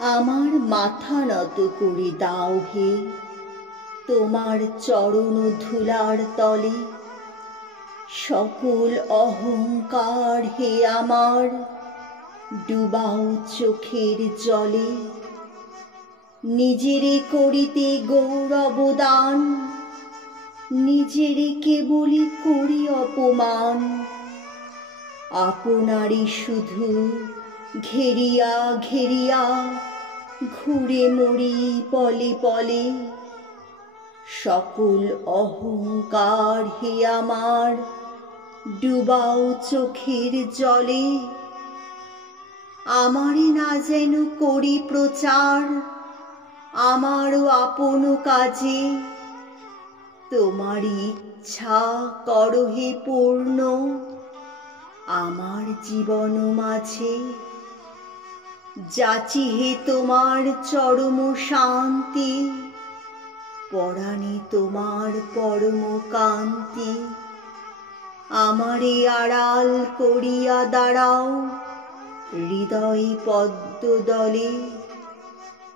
আমার মাথা নত করে দাও হে তোমার চরণ ধুলার তলে। সকল অহংকার হে আমার ডুবাও চোখের জলে। নিজেরে করিতে গৌরব দান, নিজেরে কেবলই করি অপমান। আপনারই শুধু ঘেরিয়া ঘেরিয়া ঘুরে মরি পলে পলে। সকল অহংকার হে আমার ডুবাও চোখের জলে। আমারই না যেন করি প্রচার আমারও আপন কাজে। তোমারই ইচ্ছা করো হে পূর্ণ আমার জীবন মাঝে। যাচি হে তোমার চরম শান্তি, পরাণে তোমার পরম কান্তি। আমারে আড়াল করিয়া দাঁড়াও হৃদয় পদ্ম দলে।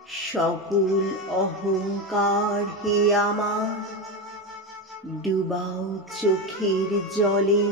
সকল অহংকার হে আমার ডুবাও চোখের জলে।